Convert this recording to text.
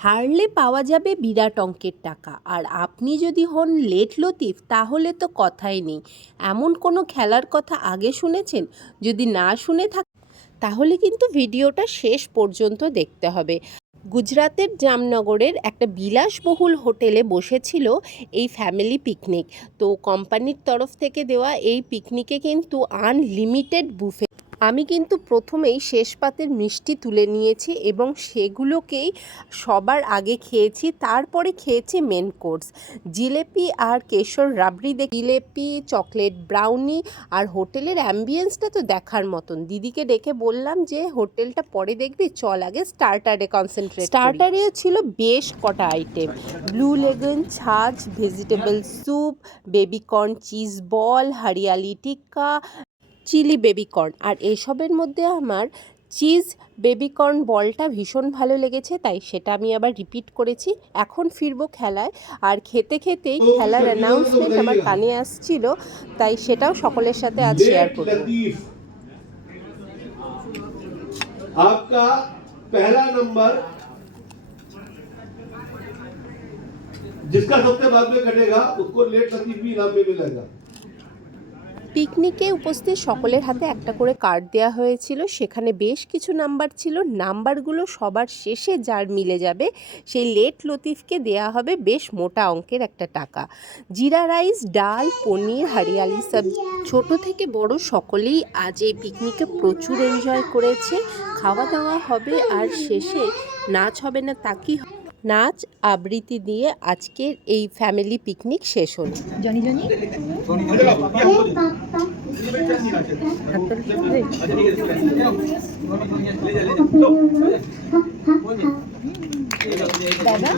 হারলে পাওয়া যাবে বিরাট অঙ্কের টাকা, আর আপনি যদি হন লেট লতিফ তাহলে তো কথাই নেই। এমন কোনো খেলার কথা আগে শুনেছেন? যদি না শুনে থাকেন তাহলে কিন্তু ভিডিওটা শেষ পর্যন্ত দেখতে হবে। গুজরাতের জামনগরের একটা বিলাসবহুল হোটেলে বসেছিল এই ফ্যামিলি পিকনিক। তো কোম্পানির তরফ থেকে দেওয়া এই পিকনিকে কিন্তু আনলিমিটেড বুফে। আমি কিন্তু প্রথমেই শেষ পাতের মিষ্টি তুলে নিয়েছি এবং সেগুলোকেই সবার আগে খেয়েছি, তারপরে খেয়েছি মেন কোর্স। জিলেপি আর কেশর রাবড়ি জিলেপি, চকলেট ব্রাউনি, আর হোটেলের অ্যাম্বিয়েন্সটা তো দেখার মতন। দিদিকে ডেকে বললাম যে হোটেলটা পরে দেখবি, চল আগে স্টার্টারে কনসেন্ট্রেট। স্টার্টারে ছিল বেশ কটা item: blue lagoon, chaas, vegetable soup, baby corn cheese ball, hariyali tikka, chilli baby corn. আর এসবের মধ্যে আমার চিজ বেবিকর্ন বলটা ভীষণ ভালো লেগেছে, তাই সেটা আমি আবার রিপিট করেছি। এখন ফিরবো খেলায়, আর খেতে খেতেই খেলার অ্যানাউন্সমেন্ট আমার কানে আসছিল, তাই সেটাও সকলের সাথে আজ শেয়ার করব। आपका पहला नंबर जिसका सबसे बाद में कटेगा उसको लेट लतीफ भी इनाम में मिलेगा। পিকনিকে উপস্থিত সকলের হাতে একটা করে কার্ড দেওয়া হয়েছিল, সেখানে বেশ কিছু নাম্বার ছিল। নাম্বারগুলো সবার শেষে যার মিলে যাবে সেই লেট লতিফকে দেয়া হবে বেশ মোটা অঙ্কের একটা টাকা। জিরা রাইস, ডাল, পনির, হরিয়ালি সবজি। ছোট থেকে বড় সকলেই আজ এই পিকনিকে প্রচুর এনজয় করেছে। খাওয়া দাওয়া হবে আর শেষে নাচ হবে না তা কি? নাচ আবৃত্তি দিয়ে আজকের এই ফ্যামিলি পিকনিক শেষ হল। জনি জনি দাদা